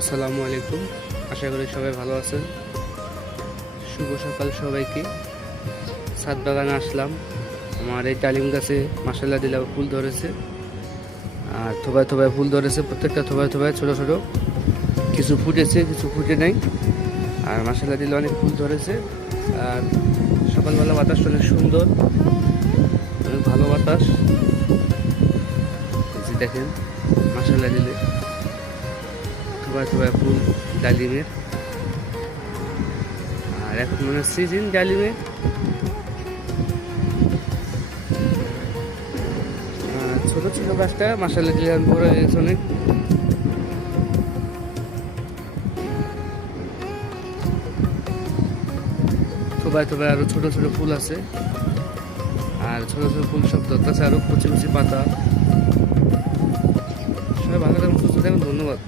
আসসালামু আলাইকুম। আশা করি সবাই ভালো আছেন। শুভ সকাল সবাইকে। ছাদ বাগানে আসলাম। আমার এই ডালিম গাছে মাশাআল্লাহ দিলে ফুল ধরেছে, আর থোবায় থোবায় ফুল ধরেছে। প্রত্যেকটা থোবায় থোবায় ছোট ছোট, কিছু ফুটেছে কিছু ফুটে নাই। আর মাশাআল্লাহ দিলে অনেক ফুল ধরেছে। আর সকালবেলা বাতাস অনেক সুন্দর, অনেক ভালো বাতাস। এই যে দেখেন মাশাআল্লাহ দিলে থোবায় থোবায় ফুল ডালিমের। আর এখন মনে হচ্ছে সিজন ডালিমের। ছোট ছোট গাছটা মাশাআল্লাহ দিলে বড় হয়ে গেছে অনেক। থোবায় থোবায় আরো ছোট ছোট ফুল আছে, আর ছোট ছোট ফুল সব ধরতেছে, আরো কচি কচি পাতা। সবাই ভালো থাকুন, সুস্থ থাকুন, ধন্যবাদ।